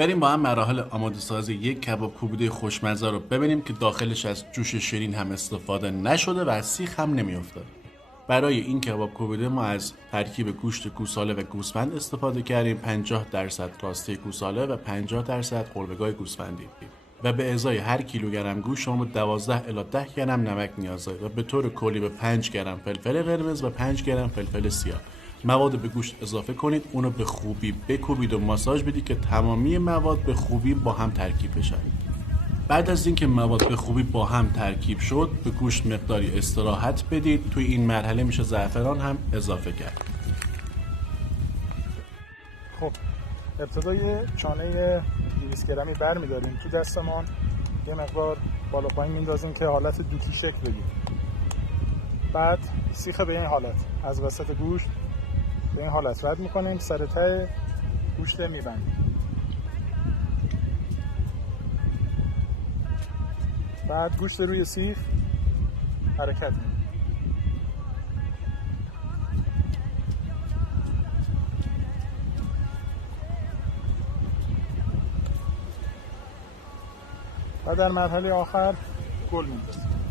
بریم با هم مراحل آماده سازی یک کباب کوبیده خوشمزه رو ببینیم که داخلش از جوش شیرین هم استفاده نشده و از سیخ هم نمیافتاد. برای این کباب کوبیده ما از ترکیب گوشت گوساله و گوسفند استفاده کردیم، 50% راسته گوساله و 50% قربگاه گوسفندی و به ازای هر کیلوگرم گوشت شما 12 الی 10 گرم نمک نیاز دارید و به طور کلی به 5 گرم فلفل قرمز و 5 گرم فلفل سیاه مواد به گوشت اضافه کنید. اونو به خوبی بکوبید و ماساژ بدید که تمامی مواد به خوبی با هم ترکیب بشن. بعد از اینکه مواد به خوبی با هم ترکیب شد به گوشت مقداری استراحت بدید. توی این مرحله میشه زعفران هم اضافه کرد. خب ابتدای چانه 200 گرمی برمی‌داریم تو دستمون، یه مقدار بالا پایین میندازیم که حالت دوتی شکل بگیره. بعد سیخ به این حالت از وسط گوشت به این حالت رد میکنیم، سر ته گوشت میبندیم. بعد گوشت روی سیخ حرکت میدیم. و در مرحله آخر گل میندازیم.